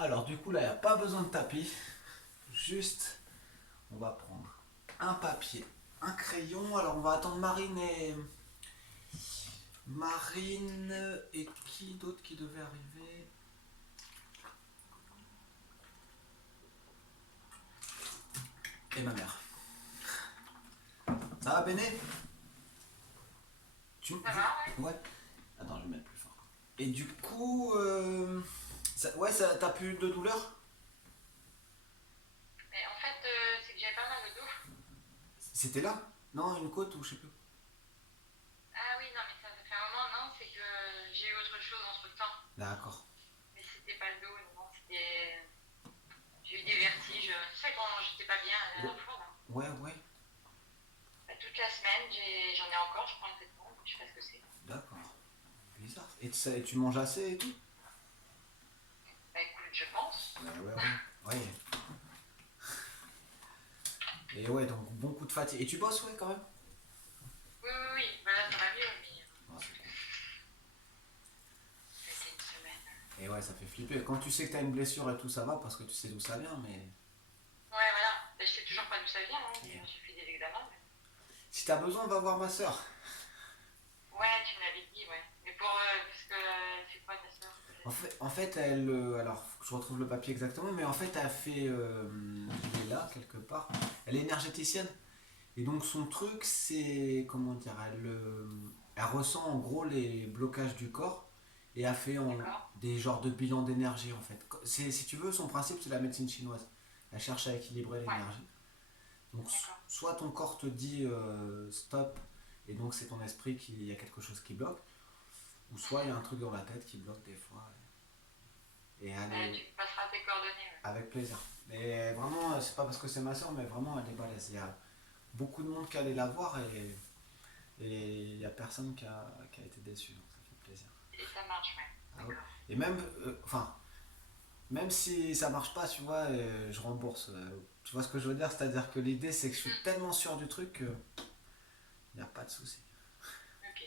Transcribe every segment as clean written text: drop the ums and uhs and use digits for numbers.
Alors du coup là, il n'y a pas besoin de tapis. Juste, on va prendre un papier, un crayon. Alors on va attendre Marine et qui d'autre qui devait arriver? Et ma mère. Ça va Béné? Tu Ça va, ouais. Ouais. Attends, je vais mettre plus fort. Et du coup, t'as plus de douleur? Mais en fait, c'est que j'avais pas mal de dos. C'était là? Non, une côte ou je sais plus. Ah oui, non, mais ça fait un moment, non, c'est que j'ai eu autre chose entre temps. D'accord. Mais c'était pas le dos, non, c'était. J'ai eu des vertiges. Tu sais, quand j'étais pas bien la Ouais, dernière fois, là. ouais, ouais. Bah, toute la semaine, j'en ai encore, je prends le traitement, donc je sais pas ce que c'est. D'accord. Bizarre. Et tu manges assez et tout? Bah écoute, je pense. Ouais, ouais, ouais. Ouais. Et ouais, donc bon coup de fatigue. Et tu bosses, ouais, quand même? Oui, oui, oui, bah là ça va mieux, mais Ah, c'est cool. c'était une semaine. Et ouais, ça fait flipper. Quand tu sais que t'as une blessure et tout, ça va parce que tu sais d'où ça vient, mais. Ouais, voilà. Bah, je sais toujours pas d'où ça vient, hein. Yeah. J'ai fait des examens. Si t'as besoin, va voir ma soeur. Ouais, tu me l'avais dit, ouais. Mais pour. Parce que. C'est quoi ta soeur? En fait, elle. Alors, faut que je retrouve le papier exactement, mais en fait, elle fait. Elle est là, quelque part. Elle est énergéticienne. Et donc, son truc, c'est. Comment dire? Elle ressent en gros les blocages du corps et a fait D'accord, des genres de bilans d'énergie, en fait. Si tu veux, son principe, c'est la médecine chinoise. Elle cherche à équilibrer ouais, l'énergie. Donc, d'accord. soit ton corps te dit stop, et donc c'est ton esprit qui il y a quelque chose qui bloque, ou soit il y a un truc dans la tête qui bloque des fois. Et elle Bah, est tu me passeras tes coordonnées, ouais. avec plaisir. Mais vraiment, c'est pas parce que c'est ma soeur, mais vraiment elle est balèze. Il y a beaucoup de monde qui allait la voir et il y a personne qui a été déçu, donc ça fait plaisir. Et ça marche, ouais. Ah ouais. D'accord. Et même, enfin, même si ça marche pas, tu vois, je rembourse. Tu vois ce que je veux dire? C'est-à-dire que l'idée c'est que je suis Hmm, tellement sûr du truc qu'il n'y a pas de souci. ok.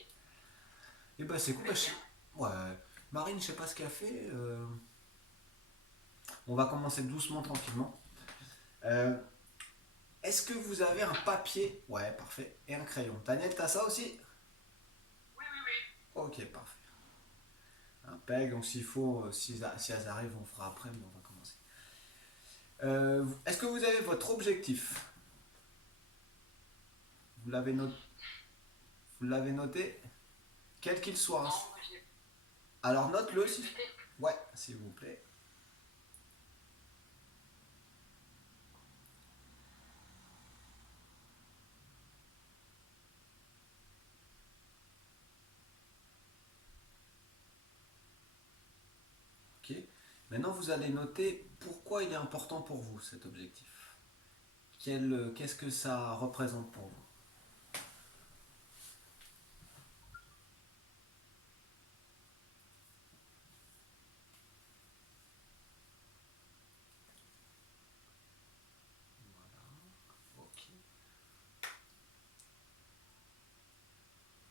Et bah c'est cool, Très bien. ouais. Marine, je sais pas ce qu'elle fait. On va commencer doucement, tranquillement. Euh, Est-ce que vous avez un papier? Ouais, parfait. Et un crayon. Daniel, t'as ça aussi? Oui, oui, oui. Ok, parfait. Un peg, donc s'il faut, si elles arrivent, on fera après, mais on va commencer. Est-ce que vous avez votre objectif? Vous l'avez noté? Vous l'avez noté? Quel qu'il soit, hein. Non, moi j'ai. Alors Tu note-le veux le si. noter? Ouais, s'il vous plaît. Ok. Maintenant, vous allez noter pourquoi il est important pour vous cet objectif. Qu'est-ce que ça représente pour vous? Ok.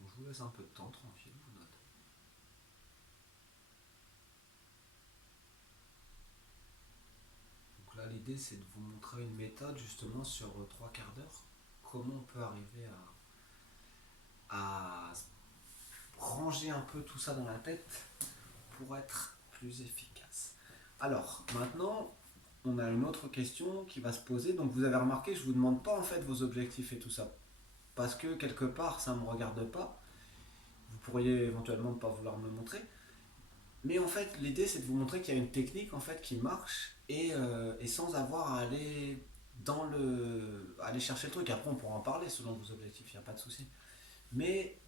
Bon, je vous laisse un peu de temps tranquille, vous notez. Donc là, l'idée, c'est de vous montrer une méthode justement sur trois quarts d'heure. Comment on peut arriver à ranger un peu tout ça dans la tête pour être plus efficace. Alors, maintenant, on a une autre question qui va se poser. Donc, vous avez remarqué, je ne vous demande pas en fait vos objectifs et tout ça. Parce que quelque part, ça ne me regarde pas. Vous pourriez éventuellement ne pas vouloir me montrer. Mais en fait, l'idée, c'est de vous montrer qu'il y a une technique en fait qui marche et sans avoir à aller chercher le truc. Après, on pourra en parler selon vos objectifs, il n'y a pas de souci. Mais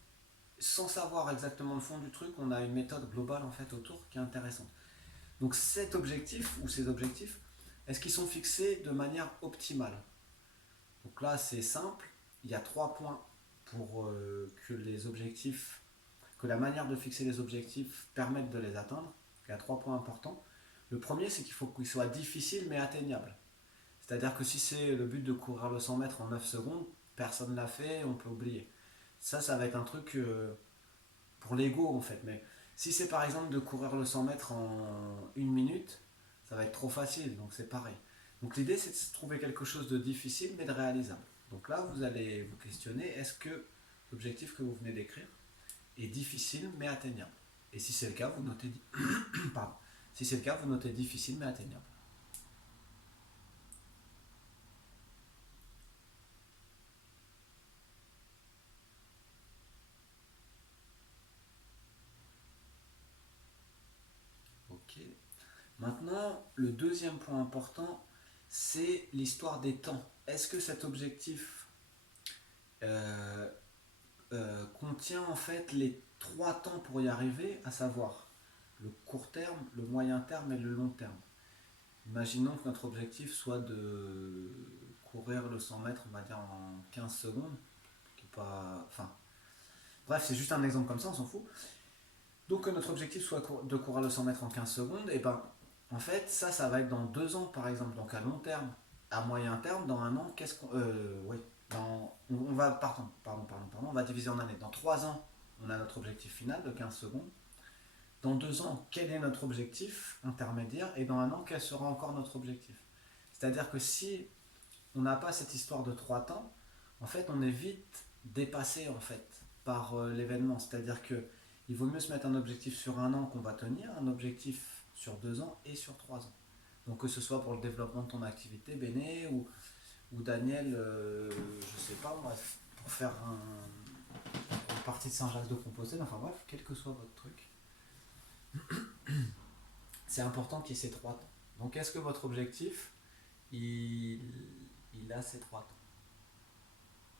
sans savoir exactement le fond du truc, on a une méthode globale en fait autour qui est intéressante. Donc cet objectif ou ces objectifs, est-ce qu'ils sont fixés de manière optimale? Donc là, c'est simple. Il y a trois points pour que la manière de fixer les objectifs permette de les atteindre. Il y a trois points importants. Le premier, c'est qu'il faut qu'il soit difficile mais atteignable. C'est-à-dire que si c'est le but de courir le 100 mètres en 9 secondes, personne ne l'a fait, on peut oublier. Ça va être un truc pour l'ego en fait. Mais si c'est par exemple de courir le 100 mètres en une minute, ça va être trop facile, donc c'est pareil. Donc l'idée c'est de trouver quelque chose de difficile mais de réalisable. Donc là vous allez vous questionner, est-ce que l'objectif que vous venez d'écrire est difficile mais atteignable? Et si c'est le cas, vous notez pardon. Si c'est le cas, vous notez difficile mais atteignable. Ok. Maintenant, le deuxième point important, c'est l'histoire des temps. Est-ce que cet objectif euh, contient en fait les trois temps pour y arriver, à savoir le court terme, le moyen terme et le long terme. Imaginons que notre objectif soit de courir le 100 mètres, on va dire en 15 secondes, qui est pas... Enfin, bref, c'est juste un exemple comme ça, on s'en fout. Donc que notre objectif soit de courir le 100 mètres en 15 secondes, et ben en fait ça va être dans 2 ans par exemple, donc à long terme. À moyen terme, dans un an, qu'est-ce qu'on... oui, on va... on va diviser en années. Dans 3 ans, on a notre objectif final de 15 secondes. Dans 2 ans, quel est notre objectif intermédiaire? Et dans un an, quel sera encore notre objectif? C'est-à-dire que si on n'a pas cette histoire de 3 temps, en fait, on est vite dépassé en fait par l'événement. C'est-à-dire que il vaut mieux se mettre un objectif sur un an qu'on va tenir, un objectif sur 2 ans et sur 3 ans. Donc que ce soit pour le développement de ton activité, Béné, ou Daniel, je sais pas, bref, pour faire une partie de Saint-Jacques de Compostelle, enfin bref, quel que soit votre truc, c'est important qu'il y ait ces 3 temps. Donc est-ce que votre objectif, il a ces 3 temps?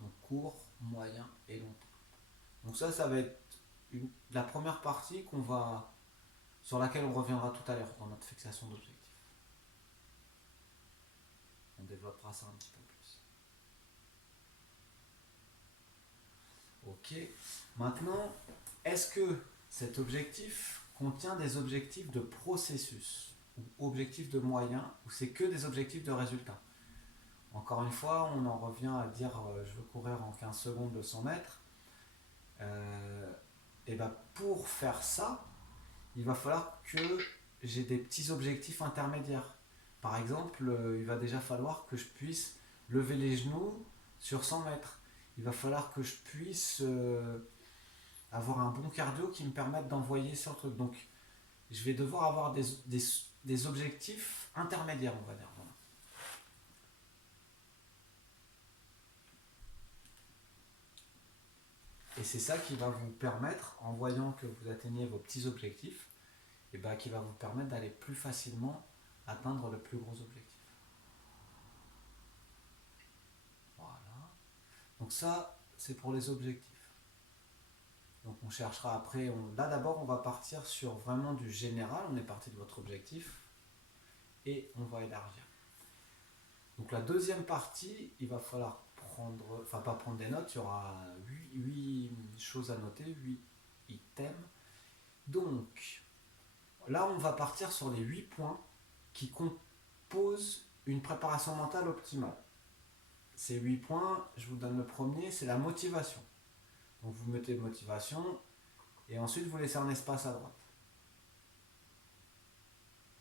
Donc court, moyen et long terme. Donc ça va être la première partie sur laquelle on reviendra tout à l'heure dans notre fixation d'objectif. On développera ça un petit peu plus. Ok. Maintenant, est-ce que cet objectif contient des objectifs de processus ou objectifs de moyens, ou c'est que des objectifs de résultats? Encore une fois, on en revient à dire je veux courir en 15 secondes de 100 mètres. Et ben pour faire ça, il va falloir que j'ai des petits objectifs intermédiaires. Par exemple, il va déjà falloir que je puisse lever les genoux sur 100 mètres. Il va falloir que je puisse avoir un bon cardio qui me permette d'envoyer sur le truc. Donc, je vais devoir avoir des objectifs intermédiaires, on va dire. Voilà. Et c'est ça qui va vous permettre, en voyant que vous atteignez vos petits objectifs, et ben, qui va vous permettre d'aller plus facilement atteindre le plus gros objectif. Voilà. Donc ça, c'est pour les objectifs. Donc on cherchera après, là d'abord on va partir sur vraiment du général, on est parti de votre objectif, et on va élargir. Donc la deuxième partie, il va falloir pas prendre des notes, il y aura 8 choses à noter, 8 items. Donc là on va partir sur les 8 points qui composent une préparation mentale optimale. Ces 8 points, je vous donne le premier, c'est la motivation. Donc vous mettez motivation et ensuite vous laissez un espace à droite.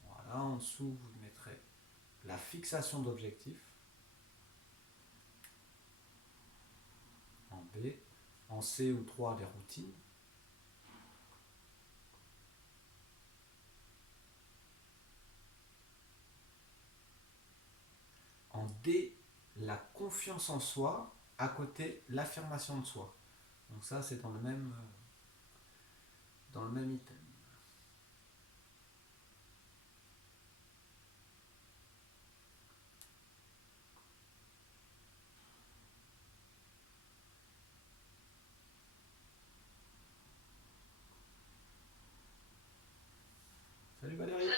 Voilà, en dessous vous mettrez la fixation d'objectifs en B, en C ou 3 les routines. En D, la confiance en soi, à côté l'affirmation de soi. Donc ça c'est dans le même item. Salut Valérie.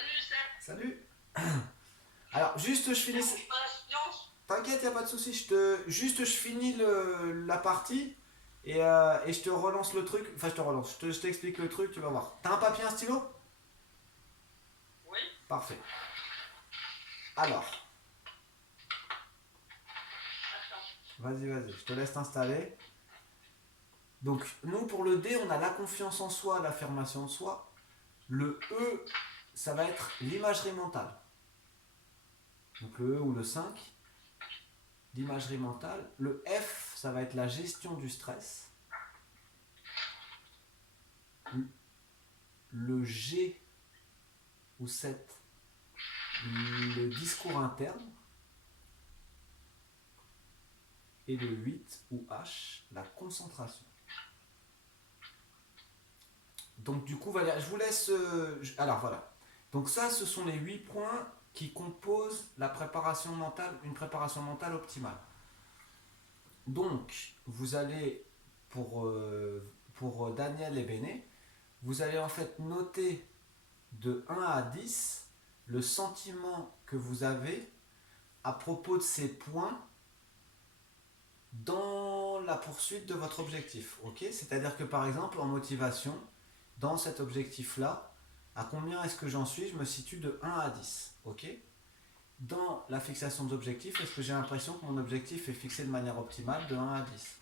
Salut, Salut. Alors juste je finis. c'est pas la science. T'inquiète, y a pas de souci. Juste je finis la partie et je te relance le truc. Enfin je te relance. Je t'explique le truc. Tu vas voir. T'as un papier, un stylo? Oui. Parfait. Alors. Vas-y. Je te laisse t'installer. Donc nous pour le D, on a la confiance en soi, l'affirmation de soi. Le E, ça va être l'imagerie mentale. donc le E ou le 5, l'imagerie mentale. Le F, ça va être la gestion du stress. Le G ou 7, le discours interne. Et le 8 ou H, la concentration. Donc du coup, Valérie, je vous laisse... alors voilà. Donc ça, ce sont les 8 points qui composent la préparation mentale, une préparation mentale optimale. Donc, vous allez, pour Daniel et Béné, vous allez en fait noter de 1 à 10 le sentiment que vous avez à propos de ces points dans la poursuite de votre objectif. Ok, c'est-à-dire que par exemple, en motivation, dans cet objectif-là, à combien est-ce que j'en suis? Je me situe de 1 à 10. Ok, dans la fixation d'objectifs, est-ce que j'ai l'impression que mon objectif est fixé de manière optimale de 1 à 10?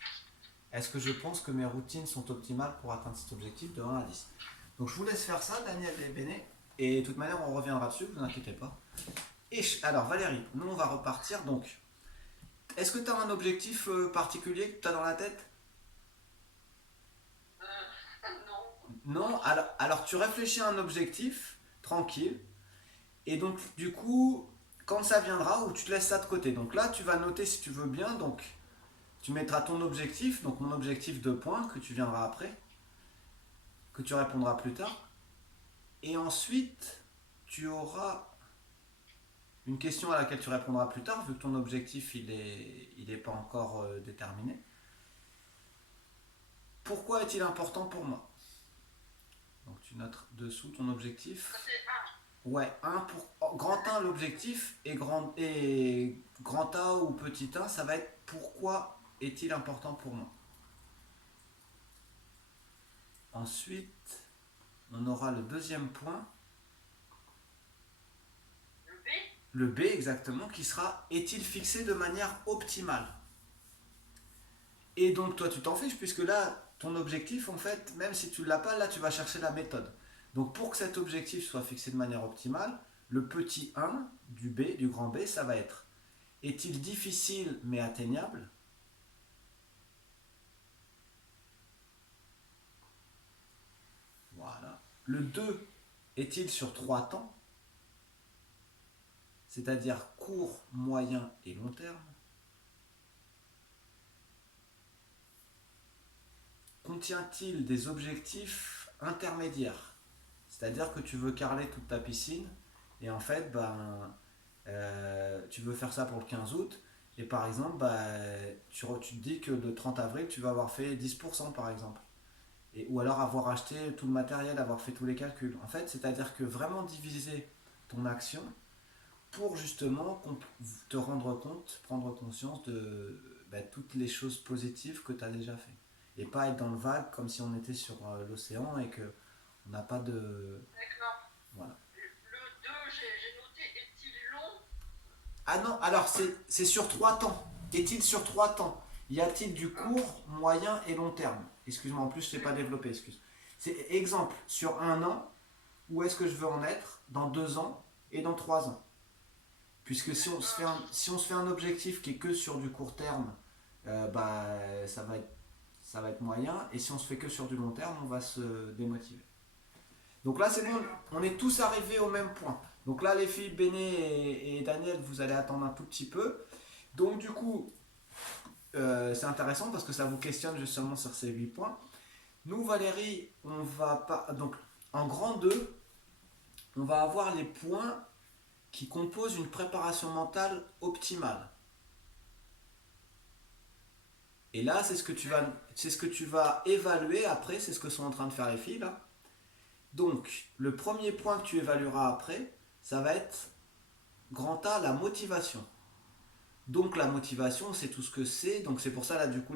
Est-ce que je pense que mes routines sont optimales pour atteindre cet objectif de 1 à 10? Donc je vous laisse faire ça, Daniel et Béné. Et de toute manière, on reviendra dessus, vous inquiétez pas. Et alors Valérie, nous on va repartir. Donc, est-ce que tu as un objectif particulier que tu as dans la tête? Non. Non, alors tu réfléchis à un objectif, tranquille. Et donc du coup, quand ça viendra, ou tu te laisses ça de côté. Donc là, tu vas noter si tu veux bien. Donc tu mettras ton objectif, donc mon objectif de points que tu viendras après, que tu répondras plus tard. Et ensuite, tu auras une question à laquelle tu répondras plus tard, vu que ton objectif il est pas encore déterminé. Pourquoi est-il important pour moi? Donc tu notes dessous ton objectif. Ouais, grand 1 l'objectif et grand A ou petit 1 ça va être pourquoi est-il important pour moi. Ensuite, on aura le deuxième point. Le B. Le B exactement, qui sera est-il fixé de manière optimale? Et donc toi tu t'en fiches puisque là ton objectif en fait, même si tu ne l'as pas, là tu vas chercher la méthode. Donc pour que cet objectif soit fixé de manière optimale, le petit 1 du B, du grand B, ça va être est-il difficile mais atteignable? Voilà. Le 2, est-il sur 3 temps? C'est-à-dire court, moyen et long terme. Contient-il des objectifs intermédiaires? C'est-à-dire que tu veux carreler toute ta piscine et en fait, tu veux faire ça pour le 15 août et par exemple, tu te dis que le 30 avril, tu vas avoir fait 10% par exemple. Ou alors avoir acheté tout le matériel, avoir fait tous les calculs. En fait, c'est-à-dire que vraiment diviser ton action pour justement te rendre compte, prendre conscience de toutes les choses positives que tu as déjà fait. Et pas être dans le vague comme si on était sur l'océan et que on n'a pas de... D'accord. Voilà. Le 2, j'ai noté est-il long? Ah non, alors c'est sur 3 temps. Est-il sur 3 temps? Y a-t-il du court, moyen et long terme? Excuse-moi, en plus je ne t'ai pas développé, excuse. C'est exemple, sur 1 an, où est-ce que je veux en être? Dans 2 ans et dans 3 ans. Puisque si on se fait un objectif qui est que sur du court terme, ça va être moyen. Et si on se fait que sur du long terme, on va se démotiver. Donc là, c'est bon, on est tous arrivés au même point. Donc là, les filles, Béné et Daniel, vous allez attendre un tout petit peu. Donc du coup, c'est intéressant parce que ça vous questionne justement sur ces 8 points. Nous, Valérie, on va pas... Donc, en grand 2, on va avoir les points qui composent une préparation mentale optimale. Et là, c'est ce que tu vas évaluer après, c'est ce que sont en train de faire les filles là. Donc, le premier point que tu évalueras après, ça va être grand A, la motivation. Donc la motivation, c'est tout ce que c'est. Donc c'est pour ça là, du coup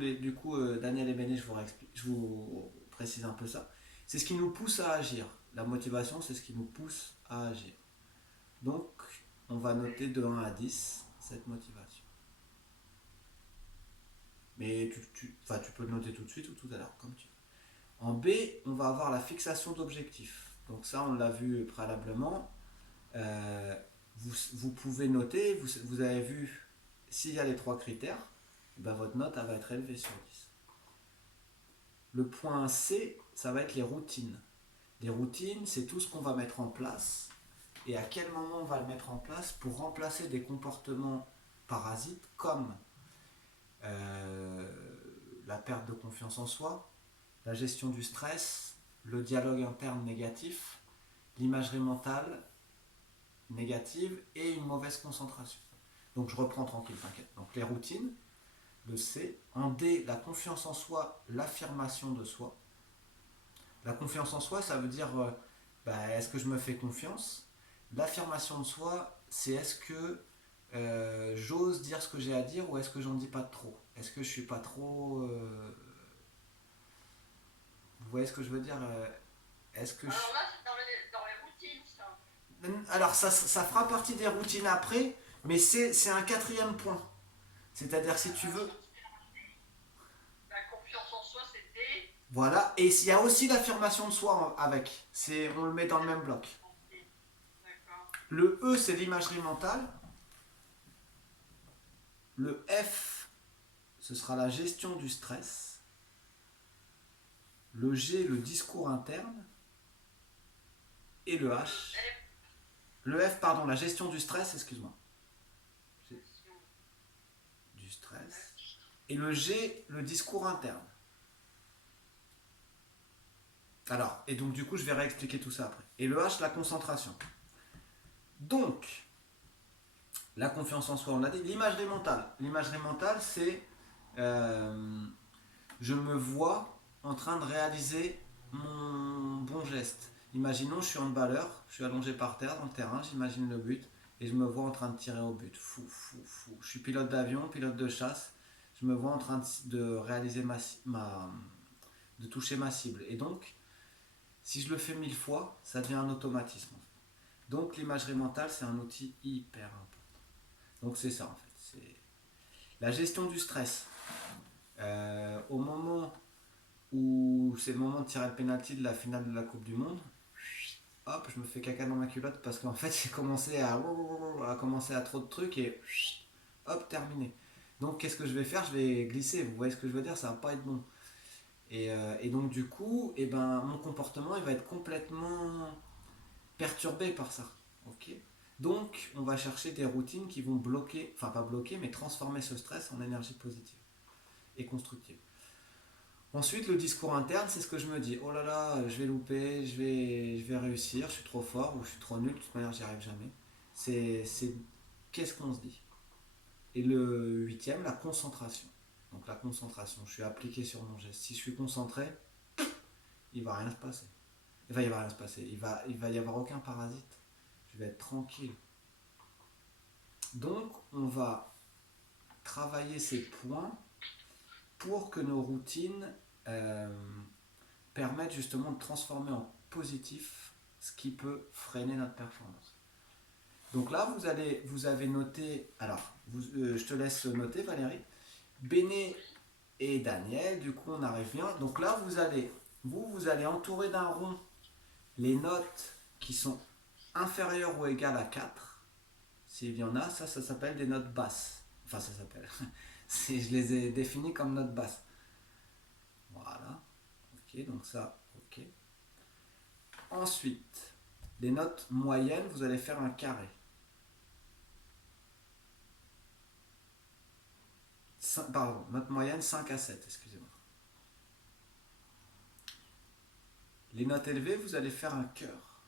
Daniel et Béné, je vous précise un peu ça. C'est ce qui nous pousse à agir. La motivation, c'est ce qui nous pousse à agir. Donc, on va noter de 1 à 10 cette motivation. Mais tu peux le noter tout de suite ou tout à l'heure, comme tu veux. En B, on va avoir la fixation d'objectifs. Donc ça, on l'a vu préalablement. vous pouvez noter, vous avez vu, s'il y a les 3 critères, ben votre note elle va être élevée sur 10. Le point C, ça va être les routines. Les routines, c'est tout ce qu'on va mettre en place et à quel moment on va le mettre en place pour remplacer des comportements parasites comme la perte de confiance en soi, la gestion du stress, le dialogue interne négatif, l'imagerie mentale négative et une mauvaise concentration. Donc je reprends tranquille, t'inquiète. Donc les routines, le C. En D, la confiance en soi, l'affirmation de soi. La confiance en soi, ça veut dire est-ce que je me fais confiance? L'affirmation de soi, c'est est-ce que j'ose dire ce que j'ai à dire ou est-ce que j'en dis pas trop? Est-ce que je suis pas trop. Vous voyez ce que je veux dire? Est-ce que Alors là, c'est dans les routines, ça. Alors ça fera partie des routines après, mais c'est un 4e point. C'est-à-dire si tu veux. La confiance en soi, c'est D. Voilà, et il y a aussi l'affirmation de soi avec. On le met dans le même bloc. D'accord. Le E, c'est l'imagerie mentale. Le F, ce sera la gestion du stress. Le G, le discours interne. Et le H. Le F, pardon, la gestion du stress, excuse-moi. Du stress. Et le G, le discours interne. Alors, et donc du coup, je vais réexpliquer tout ça après. Et le H, la concentration. Donc, la confiance en soi, on l'a dit. L'imagerie mentale. L'imagerie mentale, c'est je me vois en train de réaliser mon bon geste. Imaginons, je suis handballeur, je suis allongé par terre dans le terrain, j'imagine le but, et je me vois en train de tirer au but. Fou, fou, fou. Je suis pilote d'avion, pilote de chasse, je me vois en train de réaliser de toucher ma cible. Et donc, si je le fais 1000 fois, ça devient un automatisme. Donc l'imagerie mentale, c'est un outil hyper important. Donc c'est ça en fait. C'est la gestion du stress. Au moment où c'est le moment de tirer le penalty de la finale de la Coupe du Monde, hop, je me fais caca dans ma culotte parce qu'en fait j'ai commencé à trop de trucs et hop, terminé. Donc qu'est-ce que je vais faire? Je vais glisser, vous voyez ce que je veux dire? Ça va pas être bon. Et donc du coup, mon comportement il va être complètement perturbé par ça. Ok. Donc on va chercher des routines qui vont bloquer, enfin pas bloquer, mais transformer ce stress en énergie positive et constructive. Ensuite, le discours interne, c'est ce que je me dis. Oh là là, je vais louper, je vais réussir, je suis trop fort ou je suis trop nul, de toute manière, j'y arrive jamais. C'est qu'est-ce qu'on se dit. Et le 8e, la concentration. Donc la concentration, je suis appliqué sur mon geste. Si je suis concentré, il va rien se passer. Il va rien se passer. Il va y avoir aucun parasite. Je vais être tranquille. Donc, on va travailler ces points pour que nos routines permettent justement de transformer en positif ce qui peut freiner notre performance. Donc là, vous avez noté, alors je te laisse noter Valérie, Béné et Daniel, du coup on arrive bien. Donc là, vous allez entourer d'un rond les notes qui sont inférieures ou égales à 4. S'il y en a, ça s'appelle des notes basses. Enfin, ça s'appelle. Je les ai définies comme notes basses. Voilà. Ok, donc ça, ok. Ensuite, les notes moyennes, vous allez faire un carré. Pardon, note moyenne 5 à 7, excusez-moi. Les notes élevées, vous allez faire un cœur.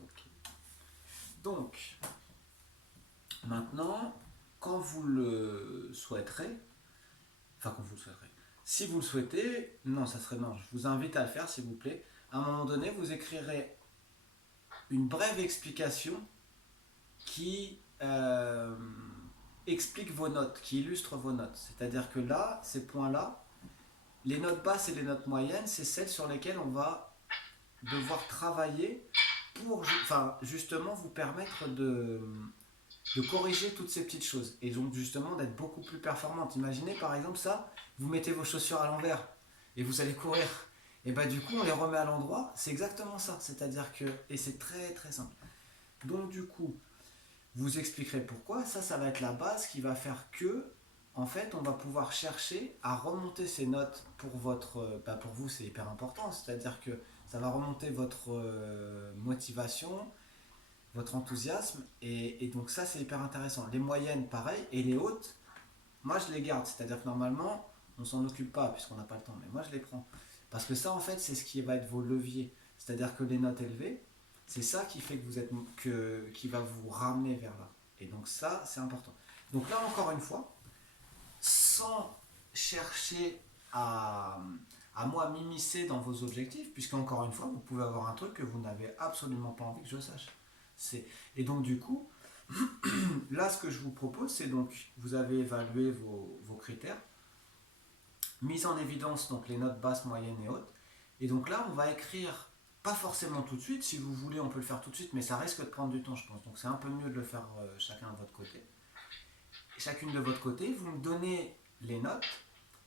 Ok. Donc, maintenant, quand vous le souhaiterez, si vous le souhaitez, non, je vous invite à le faire s'il vous plaît. À un moment donné, vous écrirez une brève explication qui explique vos notes, qui illustre vos notes. C'est-à-dire que là, ces points-là, les notes basses et les notes moyennes, c'est celles sur lesquelles on va devoir travailler pour justement vous permettre de corriger toutes ces petites choses et donc justement d'être beaucoup plus performante. Imaginez par exemple ça, vous mettez vos chaussures à l'envers et vous allez courir Et bah du coup, on les remet à l'endroit. C'est exactement ça. C'est-à-dire que, et c'est très très simple. Donc du coup, vous expliquerez pourquoi. Ça va être la base qui va faire que, en fait, on va pouvoir chercher à remonter ces notes pour votre, bah pour vous, c'est hyper important. C'est-à-dire que ça va remonter votre motivation, votre enthousiasme, et donc ça, c'est hyper intéressant. Les moyennes, pareil, et les hautes, moi, je les garde. C'est-à-dire que normalement, on s'en occupe pas puisqu'on n'a pas le temps. Mais moi, je les prends. Parce que ça, en fait, c'est ce qui va être vos leviers. C'est-à-dire que les notes élevées, c'est ça qui fait que vous êtes, qui va vous ramener vers là. Et donc ça, c'est important. Donc là, encore une fois, sans chercher à, à moi m'immiscer dans vos objectifs, puisque encore une fois, vous pouvez avoir un truc que vous n'avez absolument pas envie que je sache. C'est... Et donc du coup, là, ce que je vous propose, c'est donc, vous avez évalué vos critères, mise en évidence donc les notes basses, moyennes et hautes. Et donc là, on va écrire, pas forcément tout de suite, si vous voulez, on peut le faire tout de suite, mais ça risque de prendre du temps, je pense. Donc c'est un peu mieux de le faire chacun de votre côté. Chacune de votre côté, vous me donnez les notes,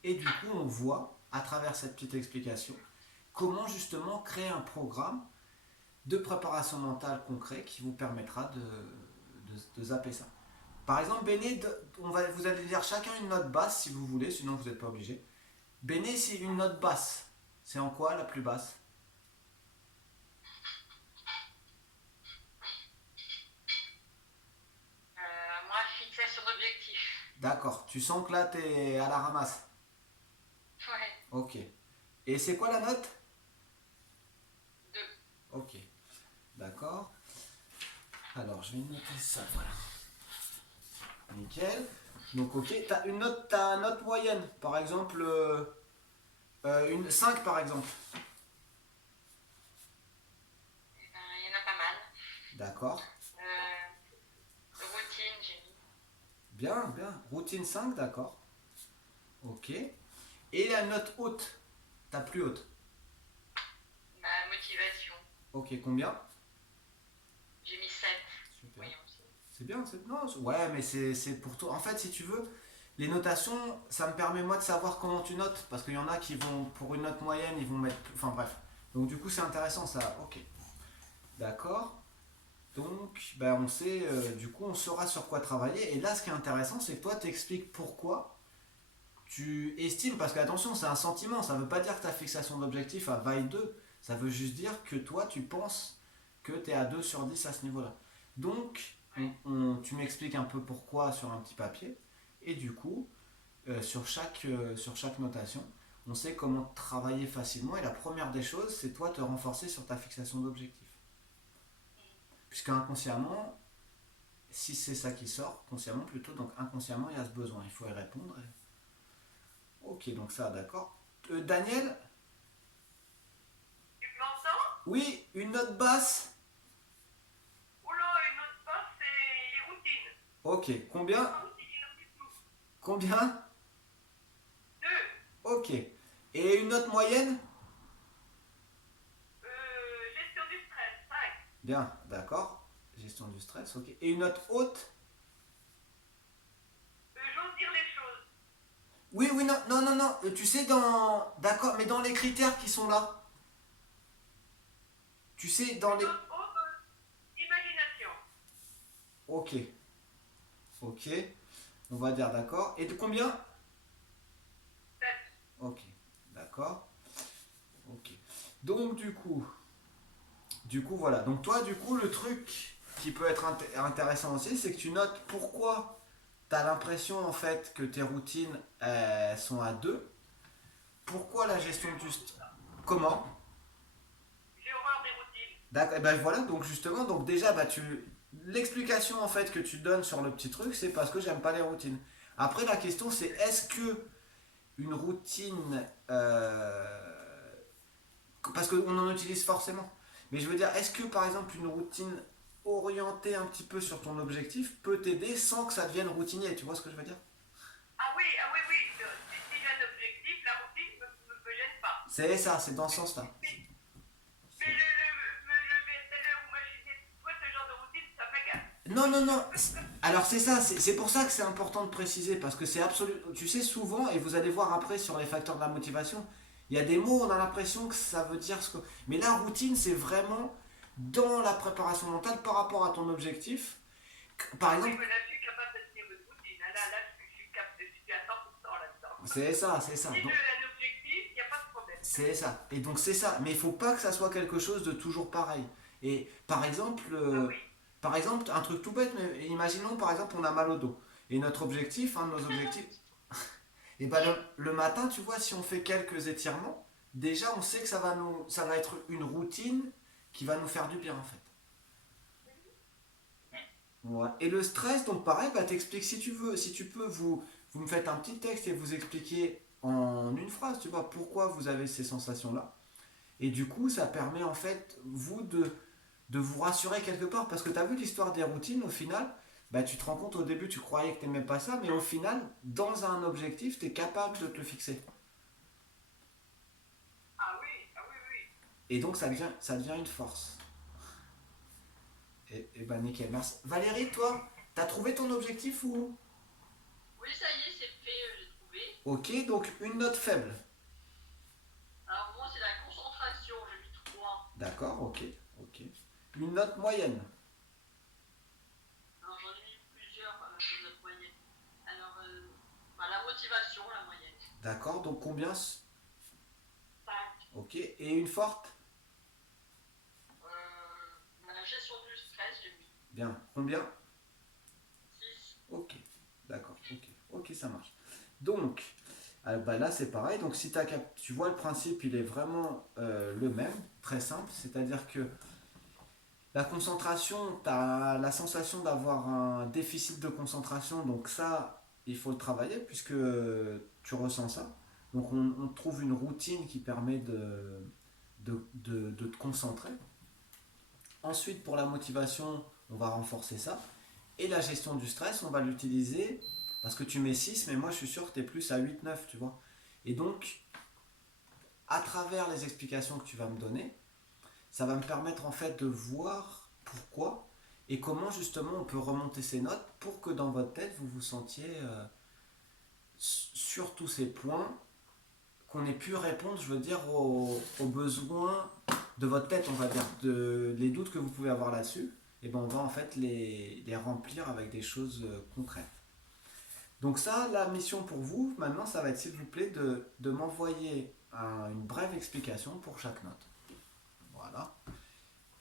et du coup, on voit, à travers cette petite explication, comment justement créer un programme de préparation mentale concret qui vous permettra de zapper ça. Par exemple, Béné, vous allez dire chacun une note basse si vous voulez, sinon vous n'êtes pas obligé. Béné, c'est une note basse. C'est en quoi la plus basse? Moi, fixer son objectif. D'accord. Tu sens que là, tu es à la ramasse. Ouais, Ok. Et c'est quoi la note? 2. Ok. D'accord. Alors, je vais noter ça, voilà. Nickel. Donc, ok. T'as une note moyenne. Par exemple, une 5 par exemple. Eh ben, il y en a pas mal. D'accord. Routine, j'ai mis. Bien, bien. Routine 5 d'accord. Ok. Et la note haute? Ta plus haute? Ma motivation, Ok, combien? j'ai mis 7. Super. Voyons aussi. C'est bien, non, ouais, mais c'est pour toi. En fait, si tu veux, les notations, ça me permet moi de savoir comment tu notes. Parce qu'il y en a qui vont, pour une note moyenne, ils vont mettre. Enfin bref. Donc du coup, c'est intéressant ça. Ok. D'accord. Donc, ben, on sait, du coup, on saura sur quoi travailler. Et là, ce qui est intéressant, c'est que toi, tu expliques pourquoi tu estimes. Parce que attention, c'est un sentiment. Ça ne veut pas dire que ta fixation d'objectif a vaille 2. Ça veut juste dire que toi, tu penses que tu es à 2 sur 10 à ce niveau-là. Donc, tu m'expliques un peu pourquoi sur un petit papier. Et du coup, sur chaque notation, on sait comment travailler facilement. Et la première des choses, c'est toi te renforcer sur ta fixation d'objectif. Puisque inconsciemment, si c'est ça qui sort, consciemment plutôt, donc inconsciemment, il y a ce besoin. Il faut y répondre. Ok, donc ça, d'accord. Daniel? Tu m'entends? Oui, une note basse. Oula, une autre part, c'est les routines. Ok, combien? Combien? 2. Ok. Et une note moyenne? Gestion du stress, 5. Bien, d'accord. Gestion du stress, ok. Et une note haute? J'ose dire les choses. Oui, oui, non, non, non, non. Tu sais, dans. D'accord, mais dans les critères qui sont là. Tu sais, dans Une les. autre haute, imagination. Ok, ok. On va dire d'accord. Et de combien? 7. Ok, d'accord. Ok. Donc, du coup, voilà. Donc, toi, du coup, le truc qui peut être intéressant aussi, c'est que tu notes pourquoi tu as l'impression, en fait, que tes routines sont à 2. Pourquoi la gestion du. Comment? J'ai horreur des routines. D'accord, et ben voilà, donc justement, donc déjà, bah l'explication en fait que tu donnes sur le petit truc, c'est parce que j'aime pas les routines. Après, la question c'est est-ce que une routine, parce qu'on en utilise forcément, mais je veux dire, est-ce que par exemple une routine orientée un petit peu sur ton objectif peut t'aider sans que ça devienne routinier, tu vois ce que je veux dire? Ah oui, oui. Si j'ai un objectif, la routine me gêne pas. C'est ça, c'est dans ce sens-là. Mais me lever à telle heure ou m'agiter, toi, ce genre de routine, ça m'agace. Non, non, non. Alors c'est ça, c'est pour ça que c'est important de préciser, parce que c'est absolu. Tu sais, souvent, et vous allez voir après sur les facteurs de la motivation, Il y a des mots, on a l'impression que ça veut dire ce que... Mais la routine, c'est vraiment dans la préparation mentale par rapport à ton objectif. Par Oui, exemple, mais là, je suis capable de tenir une routine. Là, je suis à 100% là-dedans. c'est ça, c'est ça. Si je Donc, un objectif, il n'y a pas de problème. c'est ça. Et donc, c'est ça. Mais il faut pas que ça soit quelque chose de toujours pareil. Et Ah oui. par exemple, un truc tout bête, mais imaginons par exemple, on a mal au dos. Et notre objectif, un de nos objectifs, et ben le matin, tu vois, si on fait quelques étirements, déjà on sait que ça va être une routine qui va nous faire du bien en fait. Ouais. Et le stress, donc pareil, bah t'expliques si tu veux, si tu peux, vous me faites un petit texte et vous expliquez en une phrase, tu vois, pourquoi vous avez ces sensations-là. Et du coup, ça permet en fait, vous, de vous rassurer quelque part. Parce que tu as vu l'histoire des routines, au final, bah, tu te rends compte au début, tu croyais que tu n'aimais pas ça, mais au final, dans un objectif, tu es capable de te le fixer. Ah oui, ah oui, oui. Et donc, ça devient une force. Et bah, nickel, merci. Valérie, toi, t'as trouvé ton objectif ou... Oui, ça y est, c'est fait, j'ai trouvé. Ok, donc une note faible. Alors, moi, c'est la concentration, j'ai mis 3. D'accord, ok, ok. Une note moyenne. Alors, j'en ai mis plusieurs de notre moyenne. Alors, bah, la motivation, la moyenne. D'accord, donc combien? 5. Ok, et une forte? La gestion du stress, j'ai mis Bien, combien? 6. Ok, d'accord, ok, ok, ça marche. Donc, bah là c'est pareil, donc si tu vois le principe, il est vraiment le même, très simple, c'est-à-dire que la concentration, tu as la sensation d'avoir un déficit de concentration, donc ça, il faut le travailler puisque tu ressens ça. Donc on trouve une routine qui permet de te concentrer. Ensuite, pour la motivation, on va renforcer ça. Et la gestion du stress, on va l'utiliser parce que tu mets 6 mais moi je suis sûr que tu es plus à 8 9 tu vois. Et donc, à travers les explications que tu vas me donner, ça va me permettre en fait de voir pourquoi et comment justement on peut remonter ces notes pour que dans votre tête vous vous sentiez sur tous ces points, qu'on ait pu répondre, je veux dire, aux besoins de votre tête, on va dire, les doutes que vous pouvez avoir là-dessus, et ben on va en fait les remplir avec des choses concrètes. Donc ça, la mission pour vous, maintenant, ça va être s'il vous plaît de m'envoyer une brève explication pour chaque note. Voilà.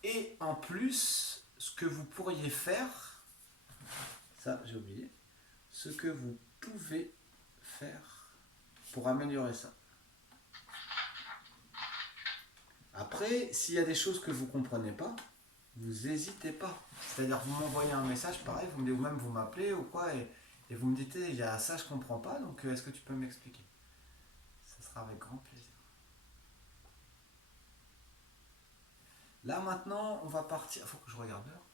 Et en plus, ce que vous pourriez faire, ça j'ai oublié, ce que vous pouvez faire pour améliorer ça. Après, s'il y a des choses que vous ne comprenez pas, vous n'hésitez pas. C'est-à-dire vous m'envoyez un message pareil, vous me dites, ou même vous m'appelez ou quoi, et vous me dites, il y a ça, je ne comprends pas, donc est-ce que tu peux m'expliquer? Ça sera avec grand plaisir. Là maintenant, on va partir, il faut que je regarde l'heure,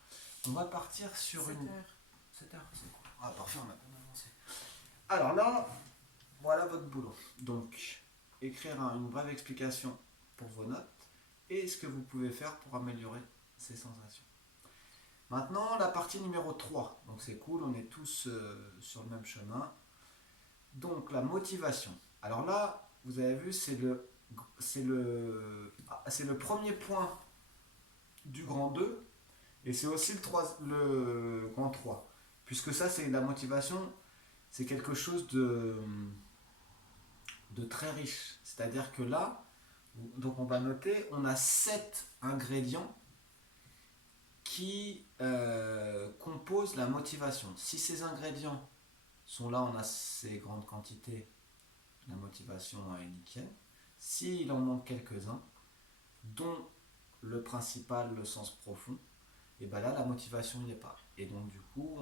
on va partir sur 7 une... heures. 7 heures, c'est quoi? Ah parfait, on a bien avancé. Alors là, voilà votre boulot. Donc, écrire une brève explication pour vos notes et ce que vous pouvez faire pour améliorer ces sensations. Maintenant, la partie numéro 3. Donc c'est cool, on est tous sur le même chemin. Donc la motivation. Alors là, vous avez vu, c'est le premier point du grand 2 et c'est aussi le grand 3. Puisque ça, c'est la motivation, c'est quelque chose de très riche. C'est-à-dire que là, donc on va noter, on a 7 ingrédients qui composent la motivation. Si ces ingrédients sont là en assez grande quantité, la motivation est nickel. S'il en manque quelques-uns, dont le principal, le sens profond, et bien là la motivation n'y est pas. Et donc du coup,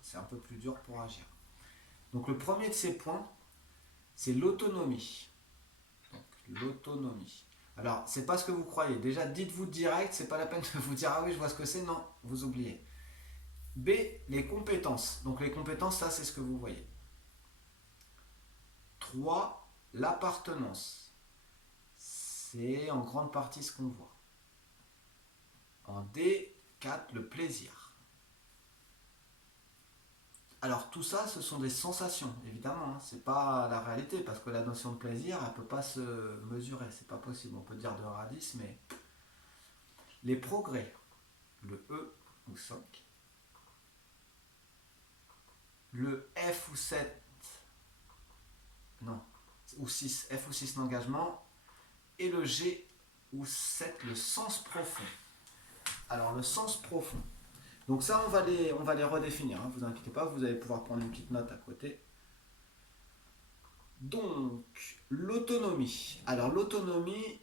c'est un peu plus dur pour agir. Donc le premier de ces points, c'est l'autonomie. Donc l'autonomie. Alors, c'est pas ce que vous croyez. Déjà, dites-vous direct, c'est pas la peine de vous dire ah oui, je vois ce que c'est. Non, vous oubliez. B, les compétences. Donc les compétences, ça c'est ce que vous voyez. 3, l'appartenance. C'est en grande partie ce qu'on voit. En D, 4, le plaisir. Alors tout ça, ce sont des sensations, évidemment, hein. C'est pas la réalité, parce que la notion de plaisir, elle peut pas se mesurer, c'est pas possible. On peut dire de 1 à 10, mais les progrès, le E ou 5, le F ou 7, non, ou 6, F ou 6 l'engagement, et le G ou 7, le sens profond. Alors le sens profond. Donc ça, on va les redéfinir, hein, vous inquiétez pas, vous allez pouvoir prendre une petite note à côté. Donc, l'autonomie. Alors l'autonomie,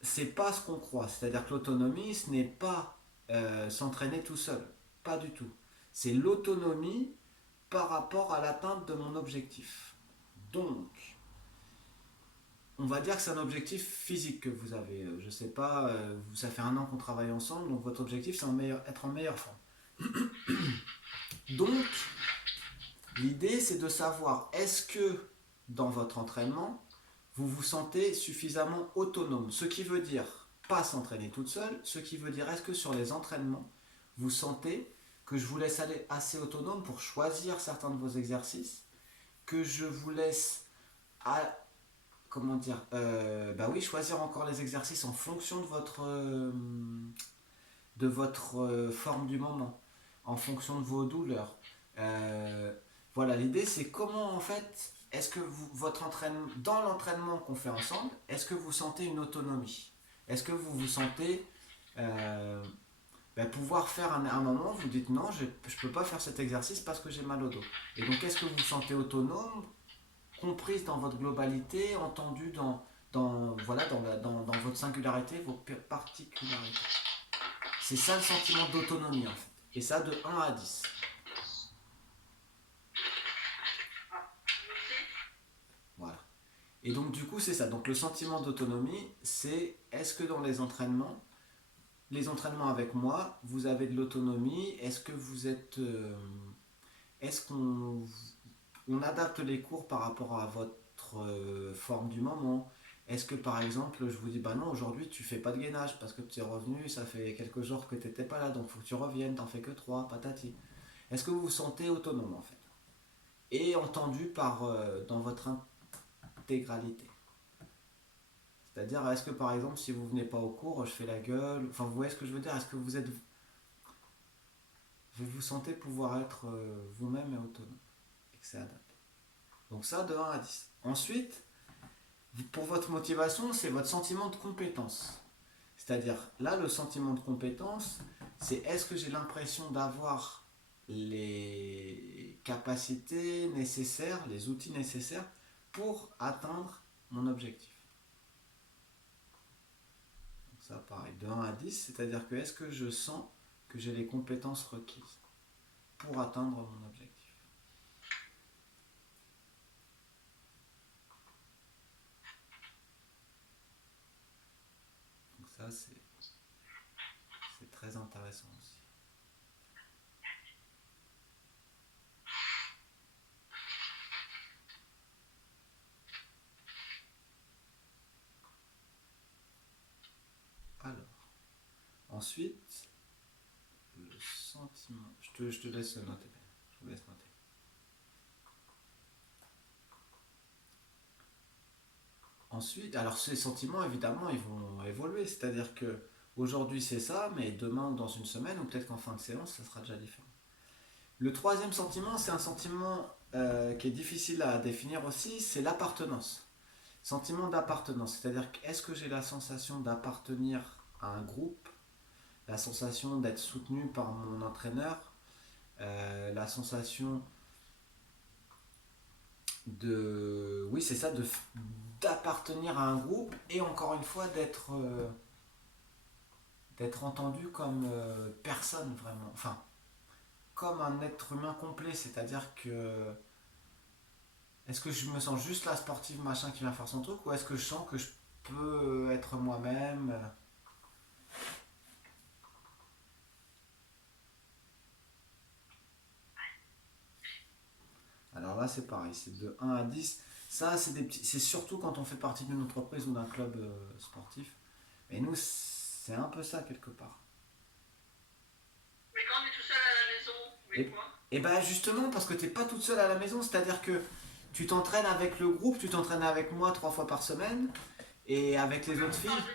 c'est pas ce qu'on croit. C'est-à-dire que l'autonomie, ce n'est pas s'entraîner tout seul. Pas du tout. C'est l'autonomie par rapport à l'atteinte de mon objectif. Donc, on va dire que c'est un objectif physique que vous avez. Je sais pas, ça fait 1 an qu'on travaille ensemble, donc votre objectif, c'est être en meilleure forme. Donc, l'idée, c'est de savoir, est-ce que dans votre entraînement, vous vous sentez suffisamment autonome? Ce qui veut dire pas s'entraîner toute seule, ce qui veut dire est-ce que sur les entraînements, vous sentez que je vous laisse aller assez autonome pour choisir certains de vos exercices, que je vous laisse à, comment dire, bah oui, choisir encore les exercices en fonction de votre forme du moment, en fonction de vos douleurs. Euh, voilà, l'idée c'est comment en fait, est-ce que votre entraînement, dans l'entraînement qu'on fait ensemble, est-ce que vous sentez une autonomie? Est-ce que vous vous sentez euh, pouvoir faire un moment, vous dites non, je ne peux pas faire cet exercice parce que j'ai mal au dos. Et donc est-ce que vous vous sentez autonome, comprise dans votre globalité, entendue voilà, dans votre singularité, vos particularités? C'est ça le sentiment d'autonomie en fait. Et ça de 1 à 10. Voilà. Et donc du coup c'est ça. Donc le sentiment d'autonomie, c'est est-ce que dans les entraînements avec moi, vous avez de l'autonomie? Est-ce que vous êtes... est-ce qu'on adapte les cours par rapport à votre forme du moment? Est-ce que par exemple, je vous dis, bah non, aujourd'hui tu fais pas de gainage parce que tu es revenu, ça fait quelques jours que tu n'étais pas là, donc faut que tu reviennes, t'en fais que 3, patati. Est-ce que vous vous sentez autonome en fait? Et entendu dans votre intégralité. C'est-à-dire, est-ce que par exemple, si vous venez pas au cours, je fais la gueule, enfin vous voyez ce que je veux dire? Est-ce que vous vous sentez pouvoir être vous-même et autonome? Et que c'est adapté. Donc ça, de 1 à 10. Ensuite, pour votre motivation, c'est votre sentiment de compétence. C'est-à-dire, là, le sentiment de compétence, c'est est-ce que j'ai l'impression d'avoir les capacités nécessaires, les outils nécessaires pour atteindre mon objectif. Donc ça, pareil, de 1 à 10, c'est-à-dire que est-ce que je sens que j'ai les compétences requises pour atteindre mon objectif. Donc ça, c'est très intéressant aussi. Alors, ensuite, le sentiment. Je te laisse noter. Je vous laisse noter. Ensuite, alors ces sentiments, évidemment, ils vont évoluer. C'est-à-dire que aujourd'hui c'est ça, mais demain ou dans une semaine, ou peut-être qu'en fin de séance, ça sera déjà différent. Le troisième sentiment, c'est un sentiment qui est difficile à définir aussi, c'est l'appartenance. Sentiment d'appartenance, c'est-à-dire est-ce que j'ai la sensation d'appartenir à un groupe, la sensation d'être soutenu par mon entraîneur, la sensation oui c'est ça, d'appartenir à un groupe et encore une fois d'être entendu comme personne vraiment, enfin comme un être humain complet, c'est-à-dire que est-ce que je me sens juste la sportive machin qui vient faire son truc ou est-ce que je sens que je peux être moi-même? Alors là c'est pareil, c'est de 1 à 10. Ça c'est surtout quand on fait partie d'une entreprise ou d'un club sportif. Et nous c'est un peu ça quelque part. Mais quand on est tout seul à la maison, vous Et, faites quoi? Et ben justement, parce que tu n'es pas toute seule à la maison, c'est-à-dire que tu t'entraînes avec le groupe, tu t'entraînes avec moi 3 fois par semaine, et avec Oui, les mais autres on parle filles.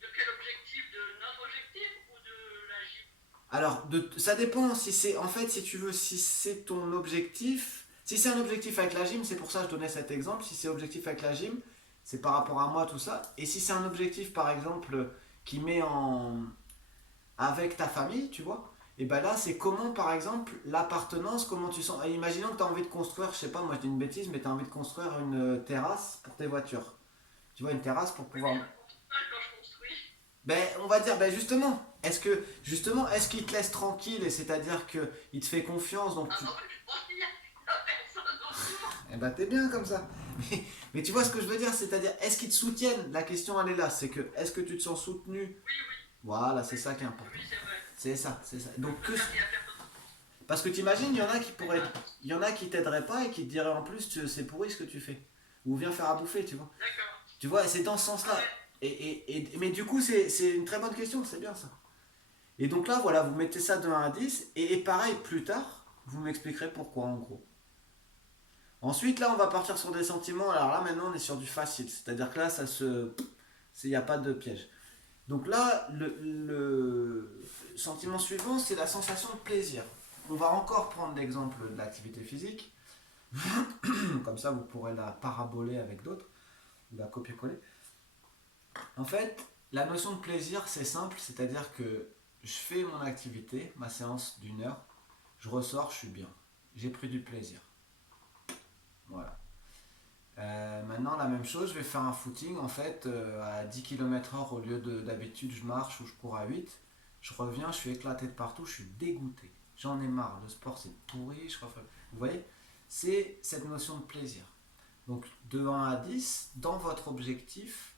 de quel objectif? De notre objectif ou de la gym? Alors, ça dépend si c'est, en fait, si tu veux, si c'est ton objectif, si c'est un objectif avec la gym, c'est pour ça que je donnais cet exemple, si c'est objectif avec la gym, c'est par rapport à moi, tout ça, et si c'est un objectif, par exemple, qui met en, avec ta famille, tu vois, et ben là, c'est comment, par exemple, l'appartenance, comment tu sens. Et imaginons que tu as envie de construire, je sais pas, moi je dis une bêtise, mais tu as envie de construire une terrasse pour tes voitures. Tu vois, une terrasse pour Oui, mais pouvoir. je me sens toute seule quand je construis. Ben, on va dire, ben justement, est-ce qu'il te laisse tranquille et c'est-à-dire que il te fait confiance, donc Ah tu. bah oui, je pense qu'il y a personne autour. Eh ben, t'es bien comme ça. Mais tu vois ce que je veux dire, c'est-à-dire, est-ce qu'ils te soutiennent? La question, elle est là, c'est que, est-ce que tu te sens soutenu? Oui, oui, Voilà, c'est oui, ça qui est oui, important. c'est vrai. C'est ça, c'est ça. Je Donc, peux faire, il y a personne autour. parce que t'imagines, il y en a qui Mais pourraient, il y en a qui t'aideraient pas et qui te diraient en plus, c'est pourri ce que tu fais. Ou viens faire à bouffer, tu vois. d'accord. Tu vois, c'est dans ce Ah sens-là. ouais. Mais du coup, c'est une très bonne question, c'est bien ça. Et donc là, voilà, vous mettez ça de 1 à 10, et pareil, plus tard, vous m'expliquerez pourquoi, en gros. Ensuite, là, on va partir sur des sentiments. Alors là, maintenant, on est sur du facile. C'est-à-dire que là, il n'y a pas de piège. Donc là, le sentiment suivant, c'est la sensation de plaisir. On va encore prendre l'exemple de l'activité physique. Comme ça, vous pourrez la paraboler avec d'autres, ou la copier-coller. En fait, la notion de plaisir, c'est simple. C'est-à-dire que je fais mon activité, ma séance d'1 heure, je ressors, je suis bien. J'ai pris du plaisir. Voilà. Maintenant, la même chose, je vais faire un footing en fait à 10 km/h au lieu d'habitude, je marche ou je cours à 8. Je reviens, je suis éclaté de partout, je suis dégoûté. J'en ai marre, le sport c'est pourri. Vous voyez, c'est cette notion de plaisir. Donc, de 1 à 10, dans votre objectif,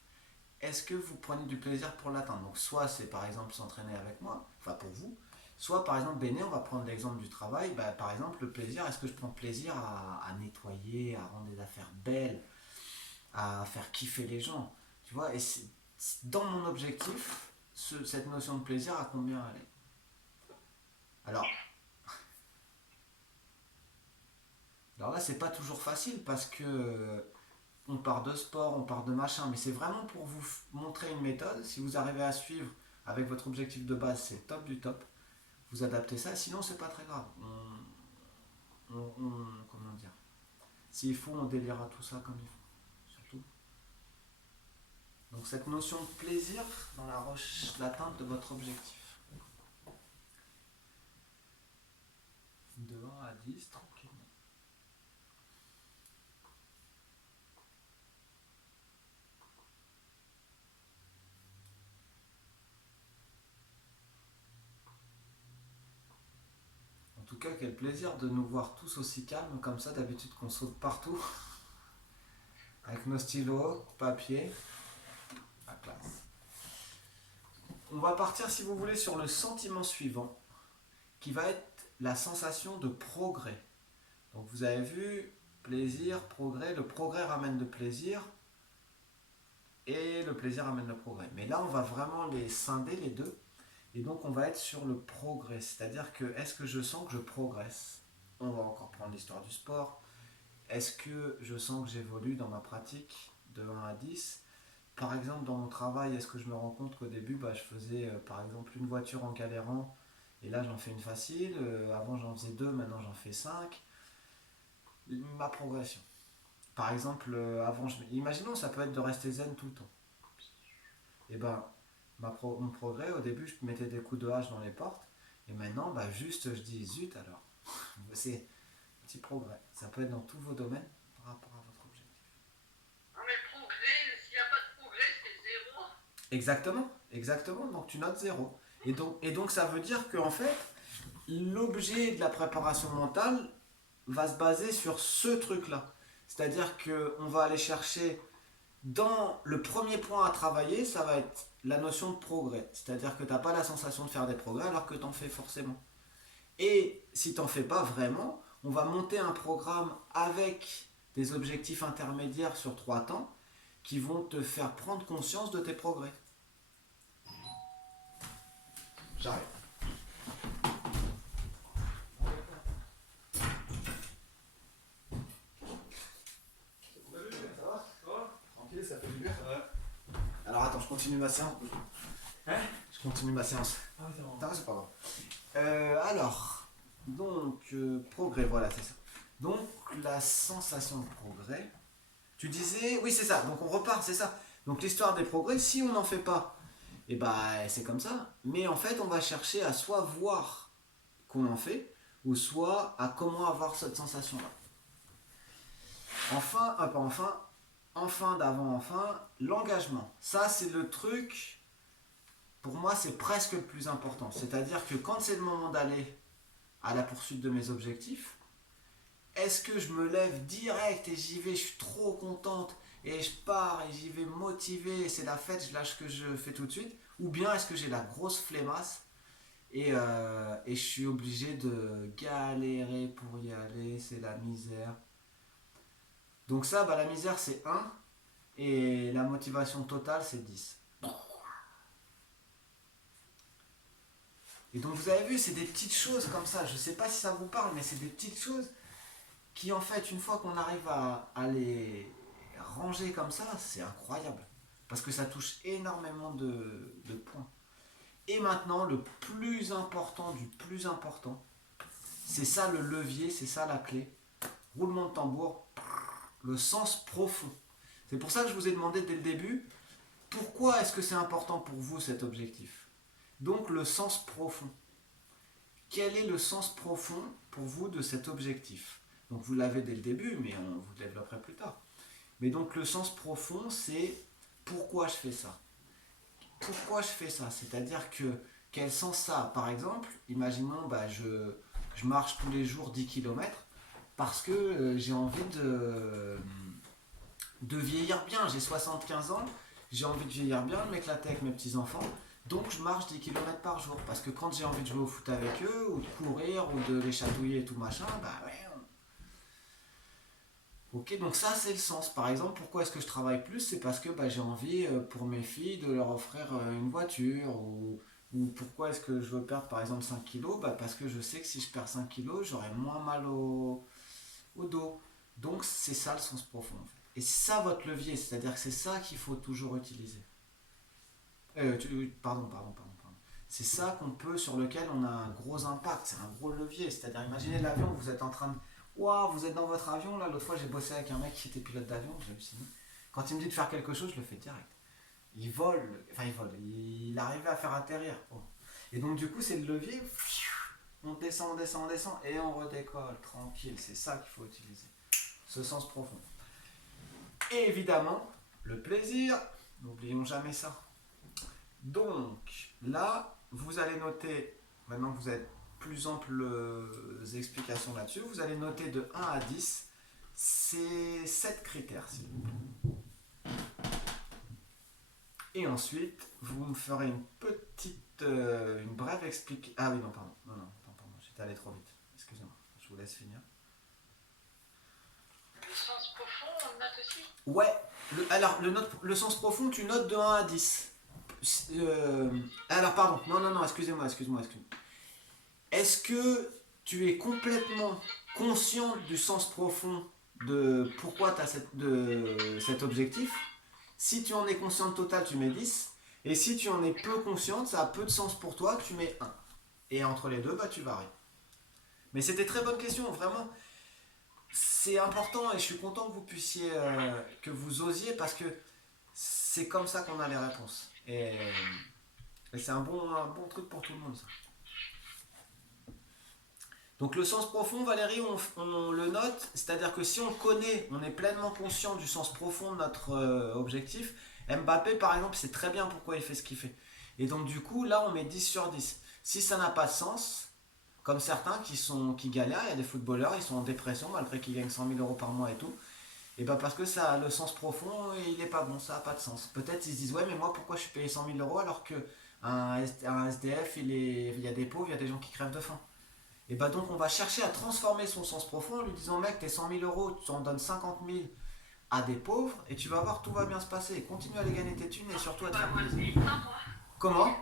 est-ce que vous prenez du plaisir pour l'atteindre? Donc, soit c'est par exemple s'entraîner avec moi, enfin pour vous, soit par exemple, Béné, on va prendre l'exemple du travail. Bah, par exemple, le plaisir, est-ce que je prends plaisir à nettoyer, à rendre les affaires belles, à faire kiffer les gens? Tu vois, et dans mon objectif, cette notion de plaisir, à combien elle est? Alors, alors là, c'est pas toujours facile parce que on part de sport, on part de machin, mais c'est vraiment pour vous montrer une méthode. Si vous arrivez à suivre avec votre objectif de base, c'est top du top. Vous adaptez ça, sinon c'est pas très grave. Comment dire? S'il faut, on délirera tout ça comme il faut. Surtout. Donc cette notion de plaisir dans l'atteinte de votre objectif. De 1 à 10, tranquillement. En tout cas, quel plaisir de nous voir tous aussi calmes comme ça. D'habitude qu'on saute partout avec nos stylos, papier. La classe. On va partir, si vous voulez, sur le sentiment suivant, qui va être la sensation de progrès. Donc vous avez vu, plaisir, progrès. Le progrès ramène le plaisir et le plaisir ramène le progrès. Mais là, on va vraiment les scinder les deux. Et donc, on va être sur le progrès. C'est-à-dire que, est-ce que je sens que je progresse? On va encore prendre l'histoire du sport. Est-ce que je sens que j'évolue dans ma pratique de 1 à 10? Par exemple, dans mon travail, est-ce que je me rends compte qu'au début, je faisais par exemple une voiture en galérant, et là j'en fais une facile. Avant j'en faisais deux, maintenant j'en fais 5. Ma progression. Par exemple, imaginons, ça peut être de rester zen tout le temps. Et ben, mon progrès, au début, je mettais des coups de hache dans les portes, et maintenant, juste je dis zut alors. C'est un petit progrès. Ça peut être dans tous vos domaines par rapport à votre objectif. Non mais progrès, s'il n'y a pas de progrès, c'est zéro. Exactement, exactement. Donc tu notes zéro. Et donc ça veut dire qu'en fait, l'objet de la préparation mentale va se baser sur ce truc-là. C'est-à-dire qu'on va aller chercher dans le premier point à travailler, ça va être la notion de progrès. C'est-à-dire que tu n'as pas la sensation de faire des progrès alors que tu en fais forcément. Et si tu n'en fais pas vraiment, on va monter un programme avec des objectifs intermédiaires sur 3 temps qui vont te faire prendre conscience de tes progrès. J'arrive. mieux? Ouais. Alors attends, je continue ma séance. Hein? Je continue ma séance. Ah oui, c'est bon. Non, c'est pas grave. Alors, donc, progrès, voilà, c'est ça. Donc, la sensation de progrès. Tu disais, oui, c'est ça. Donc, on repart, c'est ça. Donc, l'histoire des progrès, si on n'en fait pas, et bah, c'est comme ça. Mais en fait, on va chercher à soit voir qu'on en fait, ou soit à comment avoir cette sensation-là. Enfin, pas enfin, enfin d'avant, enfin, l'engagement. Ça, c'est le truc, pour moi, c'est presque le plus important. C'est-à-dire que quand c'est le moment d'aller à la poursuite de mes objectifs, est-ce que je me lève direct et j'y vais, je suis trop contente, et je pars et j'y vais motivé, et c'est la fête, je lâche ce que je fais tout de suite, ou bien est-ce que j'ai la grosse flemmasse et je suis obligé de galérer pour y aller, c'est la misère. Donc ça, bah, la misère c'est 1 et la motivation totale c'est 10. Et donc vous avez vu, c'est des petites choses comme ça, je sais pas si ça vous parle, mais c'est des petites choses qui en fait, une fois qu'on arrive à les ranger comme ça, c'est incroyable. Parce que ça touche énormément de points. Et maintenant, le plus important du plus important, c'est ça le levier, c'est ça la clé. Roulement de tambour, le sens profond. C'est pour ça que je vous ai demandé dès le début, pourquoi est-ce que c'est important pour vous cet objectif? Donc le sens profond. Quel est le sens profond pour vous de cet objectif? Donc vous l'avez dès le début, mais on vous développerait plus tard. Mais donc le sens profond, c'est pourquoi je fais ça? Pourquoi je fais ça? C'est-à-dire que quel sens ça a? Par exemple, imaginons je marche tous les jours 10 km parce que j'ai envie de vieillir bien. J'ai 75 ans, j'ai envie de vieillir bien, de m'éclater avec mes petits-enfants. Donc je marche 10 km par jour. Parce que quand j'ai envie de jouer au foot avec eux, ou de courir, ou de les chatouiller et tout machin, bah ouais. Ok, donc ça c'est le sens. Par exemple, pourquoi est-ce que je travaille plus? C'est parce que j'ai envie pour mes filles de leur offrir une voiture. Ou pourquoi est-ce que je veux perdre par exemple 5 kilos? Parce que je sais que si je perds 5 kilos, j'aurai moins mal au dos. Donc c'est ça le sens profond en fait. Et c'est ça votre levier, c'est-à-dire que c'est ça qu'il faut toujours utiliser. Pardon. C'est ça sur lequel on a un gros impact, c'est un gros levier. C'est-à-dire, imaginez l'avion, vous êtes en train de. Waouh, vous êtes dans votre avion, là, l'autre fois j'ai bossé avec un mec qui était pilote d'avion, j'ai halluciné. Quand il me dit de faire quelque chose, je le fais direct. Il arrivait à faire atterrir. Oh. Et donc du coup, c'est le levier, on descend, et on redécolle, tranquille, c'est ça qu'il faut utiliser. Ce sens profond. Et évidemment, le plaisir, n'oublions jamais ça. Donc, là, vous allez noter, maintenant que vous avez plus amples explications là-dessus, vous allez noter de 1 à 10 ces 7 critères, s'il vous plaît. Et ensuite, vous me ferez une brève explication. Ah oui, non, pardon, j'étais allé trop vite. Excusez-moi, je vous laisse finir. Le sens profond, on note aussi? Ouais, le sens profond, tu notes de 1 à 10. Alors, pardon, non, excusez-moi. Est-ce que tu es complètement conscient du sens profond de pourquoi tu as cet objectif? Si tu en es consciente total, tu mets 10. Et si tu en es peu consciente, ça a peu de sens pour toi, tu mets 1. Et entre les deux, tu varies. Mais c'était très bonne question, vraiment. C'est important et je suis content que vous puissiez, que vous osiez parce que c'est comme ça qu'on a les réponses. Et c'est un bon truc pour tout le monde, ça. Donc le sens profond, Valérie, on le note, c'est-à-dire que si on le connaît, on est pleinement conscient du sens profond de notre objectif. Mbappé, par exemple, sait très bien pourquoi il fait ce qu'il fait. Et donc du coup, là, on met 10 sur 10. Si ça n'a pas de sens, comme certains qui galèrent, il y a des footballeurs, ils sont en dépression malgré qu'ils gagnent 100 000 euros par mois et tout. Et parce que ça a le sens profond, il n'est pas bon, ça n'a pas de sens. Peut-être ils se disent, ouais, mais moi, pourquoi je suis payé 100 000 euros alors qu'un SDF, il y a des pauvres, il y a des gens qui crèvent de faim. Et donc on va chercher à transformer son sens profond en lui disant, mec, tes 100 000 euros, tu en donnes 50 000 à des pauvres et tu vas voir, tout va bien se passer. Continue à aller gagner tes thunes et surtout à te faire plaisir. Comment?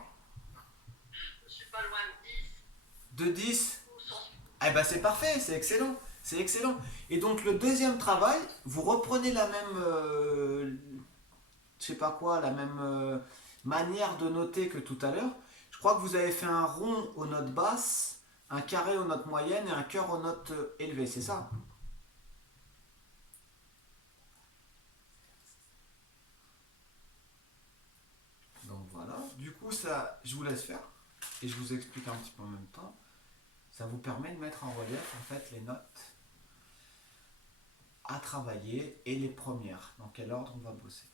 Je suis pas loin de 10. De 10? C'est parfait, c'est excellent. C'est excellent. Et donc le deuxième travail, vous reprenez la même... je sais pas quoi, la même manière de noter que tout à l'heure. Je crois que vous avez fait un rond aux notes basses, un carré aux notes moyennes et un cœur aux notes élevées, c'est ça? Donc voilà. Du coup, ça, je vous laisse faire et je vous explique un petit peu en même temps. Ça vous permet de mettre en relief en fait les notes à travailler et les premières. Dans quel ordre on va bosser.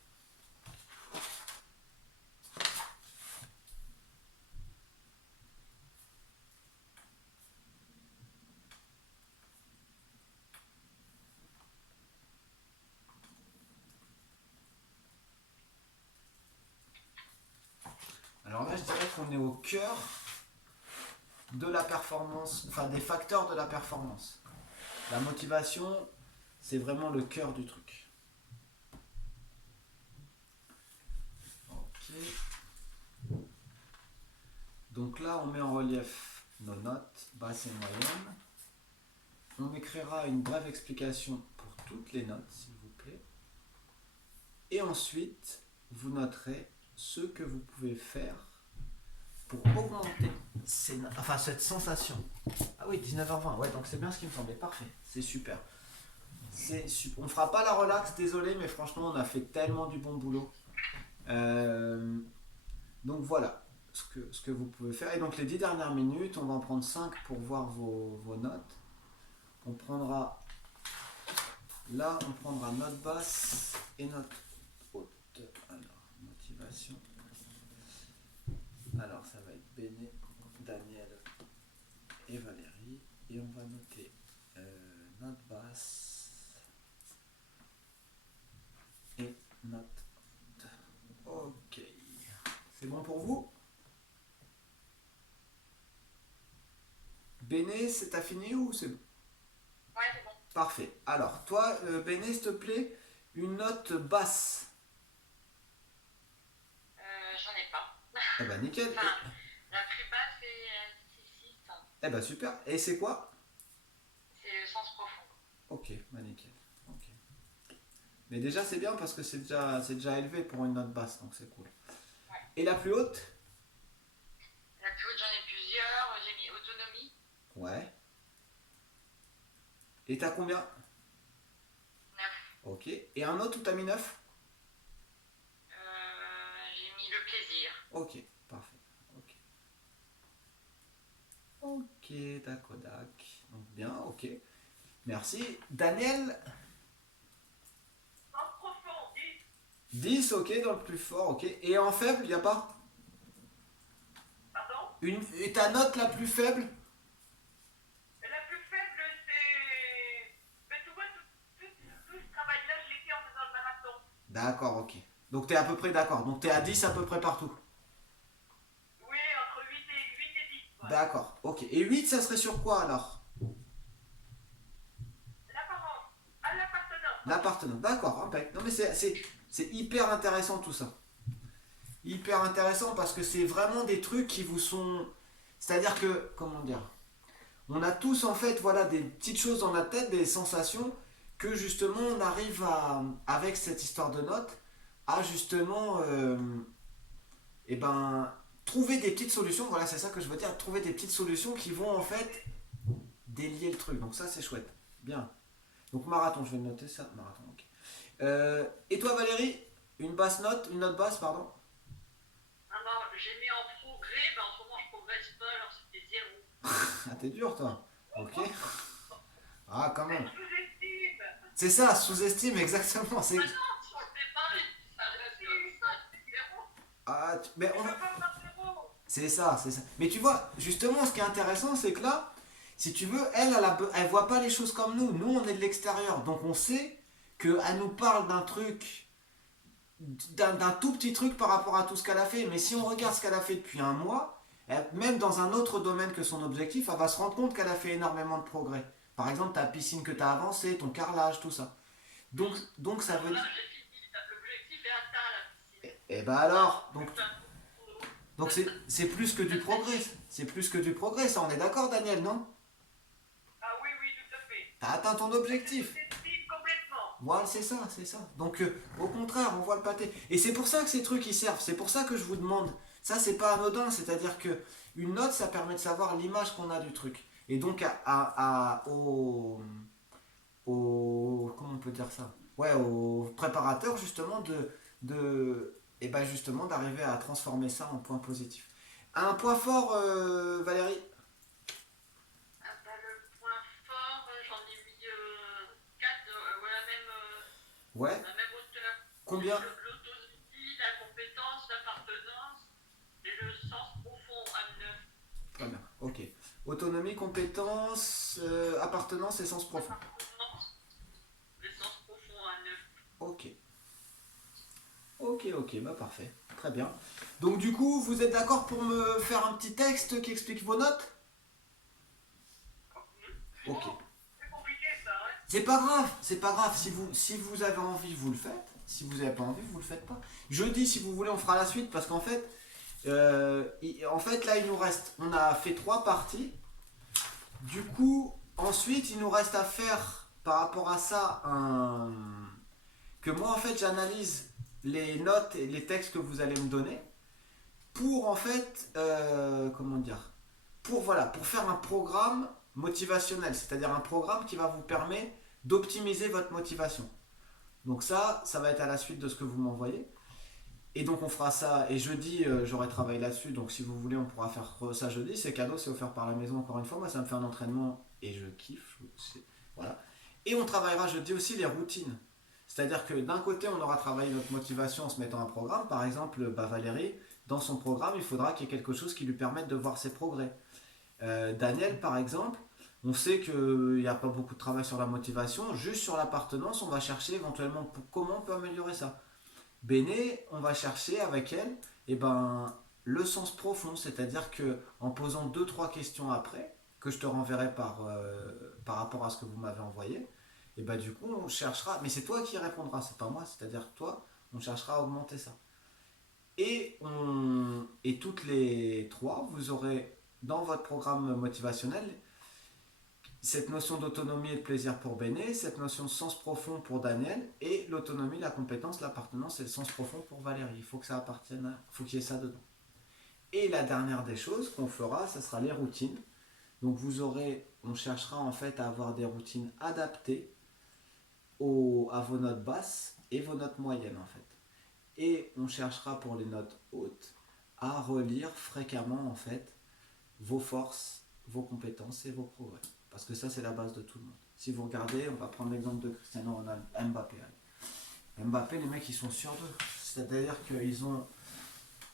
Alors là, je dirais qu'on est au cœur de la performance, enfin des facteurs de la performance. La motivation, c'est vraiment le cœur du truc. Ok. Donc là, on met en relief nos notes basses et moyennes. On écrira une brève explication pour toutes les notes, s'il vous plaît. Et ensuite, vous noterez ce que vous pouvez faire pour augmenter cette sensation. Ah oui, 19h20, ouais, donc c'est bien ce qui me semblait. Parfait, c'est super. On fera pas la relax, désolé, mais franchement, on a fait tellement du bon boulot. Donc voilà ce que vous pouvez faire. Et donc les 10 dernières minutes, on va en prendre 5 pour voir vos notes. On prendra note basse et note haute. Alors, motivation. Alors, ça va être Béné, Daniel et Valérie. Et on va noter note basse et note haute. Ok. C'est bon pour vous? Béné, t'as fini ou c'est bon? Ouais, c'est bon. Parfait. Alors, toi, Béné, s'il te plaît, une note basse. J'en ai pas. Eh ben, nickel. Enfin, la plus basse, c'est 6. Eh ben, super. Et c'est quoi? C'est le sens profond. Ok, bah nickel. Ok. Mais déjà, c'est bien parce que c'est déjà élevé pour une note basse, donc c'est cool. Ouais. Et la plus haute? La plus haute, j'en ai plusieurs. J'ai mis autonomie. Ouais. Et t'as combien? 9. Ok. Et un autre où t'as mis 9? J'ai mis le plaisir. Ok, parfait. Ok. Ok, dac. Donc bien, ok. Merci. Daniel? Sens profond, 10. 10, ok, dans le plus fort, ok. Et en faible, il n'y a pas? Pardon? Et ta note la plus faible? La plus faible, c'est. Mais tu vois, tout ce travail-là, je l'ai fait en faisant le marathon. D'accord, ok. Donc t'es à peu près d'accord. Donc t'es à 10 à peu près partout. Oui, entre 8 et 10. Quoi. D'accord, ok. Et 8, ça serait sur quoi alors? L'apparence, à l'appartenance. L'appartenance. D'accord, impec. Non mais c'est hyper intéressant tout ça. Hyper intéressant parce que c'est vraiment des trucs qui vous sont... C'est-à-dire que, comment dire, on a tous en fait voilà, des petites choses dans la tête, des sensations que justement on arrive à, avec cette histoire de notes, à justement trouver des petites solutions. Voilà, c'est ça que je veux dire, trouver des petites solutions qui vont en fait délier le truc. Donc ça c'est chouette. Bien. Donc marathon, je vais noter ça. Marathon, ok. Et toi Valérie, une note basse, pardon. Ah non, j'ai mis en progrès, mais en ce moment je progresse pas, alors c'était 0. Ah t'es dur toi. Ok. Ah quand même. Sous-estime. C'est ça, sous-estime exactement. C'est... Ah non, si on le fait pas, ça reste comme ça, c'est 0. Ah, mais Tu peux pas faire 0. c'est ça, c'est ça. Mais tu vois, justement, ce qui est intéressant, c'est que là, si tu veux, elle voit pas les choses comme nous. Nous, on est de l'extérieur. Donc, on sait qu'elle nous parle d'un truc, d'un tout petit truc par rapport à tout ce qu'elle a fait. Mais si on regarde ce qu'elle a fait depuis un mois, même dans un autre domaine que son objectif, elle va se rendre compte qu'elle a fait énormément de progrès. Par exemple, ta piscine que tu as avancée, ton carrelage, tout ça. Donc ça veut Là, dire... j'ai fini, l'objectif est atteint à la piscine. Et bah alors, Enfin, donc c'est plus que du progrès. C'est plus que du progrès, ça on est d'accord Daniel, non? ah oui, oui, tout à fait. T'as atteint ton objectif. Sous-estime complètement. Voilà, c'est ça, c'est ça. Donc, au contraire, on voit le pâté. Et c'est pour ça que ces trucs, ils servent. C'est pour ça que je vous demande. Ça, c'est pas anodin. C'est-à-dire que une note, ça permet de savoir l'image qu'on a du truc. Et donc, comment on peut dire ça? Ouais, au préparateur, justement, et ben justement, d'arriver à transformer ça en point positif. Un point fort, Valérie? Ah bah, le point fort, j'en ai mis 4, ouais, Ouais. la même hauteur. J'ai Combien? mis l'autonomie, la compétence, l'appartenance et le sens profond à 9. Très bien. Ok. Autonomie, compétence, appartenance et sens profond. Appartenance, le sens profond à 9. Ok. Ok, ok, bah parfait. Très bien. Donc du coup, vous êtes d'accord pour me faire un petit texte qui explique vos notes? Ok. Oh, c'est compliqué ça, hein. C'est pas grave, c'est pas grave. Si vous avez envie, vous le faites. Si vous n'avez pas envie, vous le faites pas. Jeudi, si vous voulez, on fera la suite parce qu'en fait, là, il nous reste. On a fait 3 parties. Du coup, ensuite, il nous reste à faire par rapport à ça que moi, en fait, j'analyse les notes et les textes que vous allez me donner pour en fait, comment dire, pour faire un programme motivationnel, c'est-à-dire un programme qui va vous permettre d'optimiser votre motivation. Donc ça va être à la suite de ce que vous m'envoyez. Et donc on fera ça, et jeudi j'aurai travaillé là-dessus, donc si vous voulez on pourra faire ça jeudi, c'est cadeau, c'est offert par la maison encore une fois, moi ça me fait un entraînement et je kiffe, voilà. Et on travaillera jeudi aussi les routines. C'est-à-dire que d'un côté on aura travaillé notre motivation en se mettant un programme, par exemple Valérie, dans son programme il faudra qu'il y ait quelque chose qui lui permette de voir ses progrès. Daniel par exemple, on sait qu'il n'y a pas beaucoup de travail sur la motivation, juste sur l'appartenance on va chercher éventuellement comment on peut améliorer ça. Béné, on va chercher avec elle le sens profond, c'est-à-dire que en posant deux trois questions après, que je te renverrai par rapport à ce que vous m'avez envoyé, et ben du coup on cherchera, mais c'est toi qui répondras, c'est pas moi, c'est-à-dire que toi, on cherchera à augmenter ça. Et toutes les trois, vous aurez dans votre programme motivationnel cette notion d'autonomie et de plaisir pour Béné, cette notion de sens profond pour Daniel, et l'autonomie, la compétence, l'appartenance et le sens profond pour Valérie. Il faut que ça appartienne, il faut qu'il y ait ça dedans. Et la dernière des choses qu'on fera, ce sera les routines. Donc on cherchera en fait à avoir des routines adaptées à vos notes basses et vos notes moyennes en fait. Et on cherchera pour les notes hautes à relire fréquemment en fait vos forces, vos compétences et vos progrès. Parce que ça, c'est la base de tout le monde. Si vous regardez, on va prendre l'exemple de Cristiano Ronaldo, Mbappé. Mbappé, les mecs, ils sont sûrs d'eux. C'est-à-dire qu'ils ont,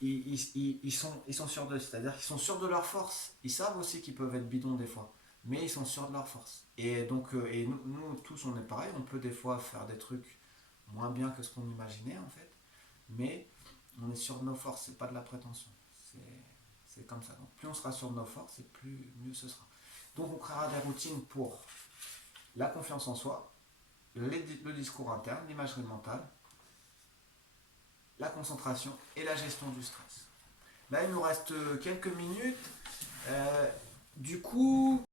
ils sont sûrs d'eux. C'est-à-dire qu'ils sont sûrs de leur force. Ils savent aussi qu'ils peuvent être bidons des fois. Mais ils sont sûrs de leur force. Et donc, nous, tous, on est pareil. On peut des fois faire des trucs moins bien que ce qu'on imaginait, en fait. Mais on est sûr de nos forces. C'est pas de la prétention. C'est c'est comme ça. Donc plus on sera sûr de nos forces, et plus mieux ce sera. Donc on créera des routines pour la confiance en soi, le discours interne, l'imagerie mentale, la concentration et la gestion du stress. Là, il nous reste quelques minutes. Du coup,